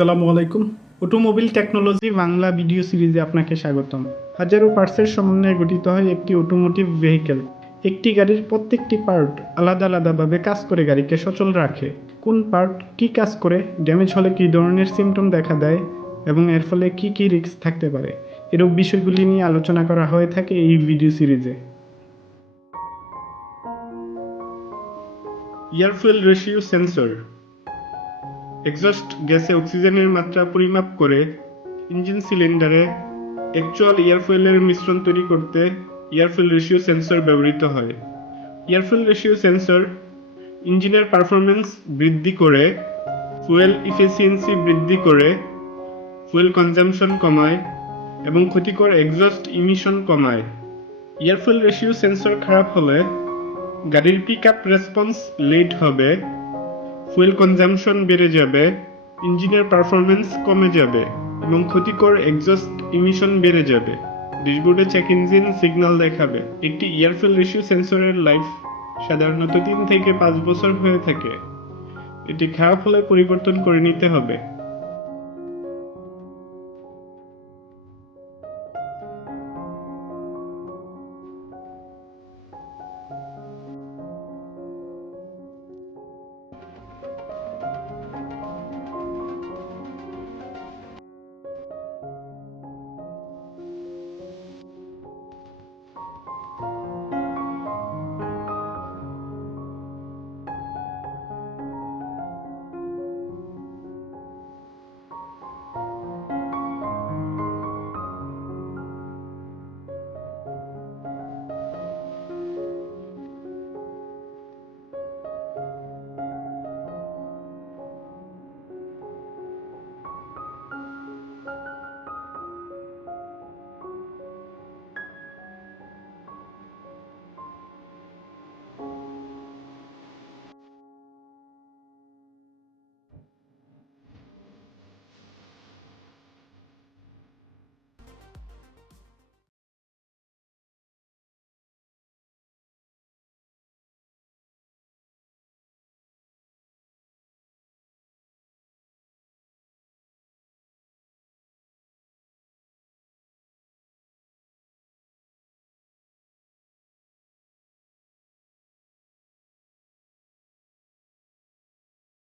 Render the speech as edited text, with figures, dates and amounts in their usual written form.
আসসালামু আলাইকুম। Automobile technology Bangla video সিরিজে আপনাকে স্বাগতম। হাজারো পার্টসের সমন্বয়ে গঠিত হয় একটি অটোমোটিভ ভেহিকেল। একটি গাড়ির প্রত্যেকটি পার্ট আলাদা আলাদাভাবে কাজ করে গাড়িকে সচল রাখে। কোন পার্ট কী কাজ করে, ড্যামেজ হলে কী ধরনের সিমটম দেখা দেয় এবং এর ফলে কী কী রিস্ক থাকতে পারে, এরূপ বিষয়গুলি নিয়ে আলোচনা করা হয়ে থাকে এই ভিডিও সিরিজে। Air fuel ratio sensor exhaust গ্যাসে অক্সিজেনের মাত্রা পরিমাপ করে ইঞ্জিন সিলিন্ডারে অ্যাকচুয়াল এয়ার ফুয়েলের মিশ্রণ তৈরি করতে এয়ার ফুয়েল রেশিও সেন্সর ব্যবহৃত হয়। এয়ার ফুয়েল রেশিও সেন্সর ইঞ্জিনের পারফরমেন্স বৃদ্ধি করে, ফুয়েল ইফিসিয়েন্সি বৃদ্ধি করে, ফুয়েল কনজাম্পশন কমায় এবং ক্ষতিকর এক্সস্ট ইমিশন কমায়। এয়ার ফুয়েল রেশিও সেন্সর খারাপ হলে গাড়ির পিক আপ রেসপন্স লেট হবে, ফুয়েল কনজাম্পশন বেড়ে যাবে, ইঞ্জিনের পারফরমেন্স কমে যাবে এবং ক্ষতিকর এক্সস্ট ইমিশন বেড়ে যাবে। ড্যাশবোর্ডে চেক ইঞ্জিন সিগন্যাল দেখাবে। একটি এয়ার ফুয়েল রেশিও সেন্সরের লাইফ সাধারণত 3 থেকে 5 বছর হয়ে থাকে। এটি খারাপ হলে পরিবর্তন করে নিতে হবে।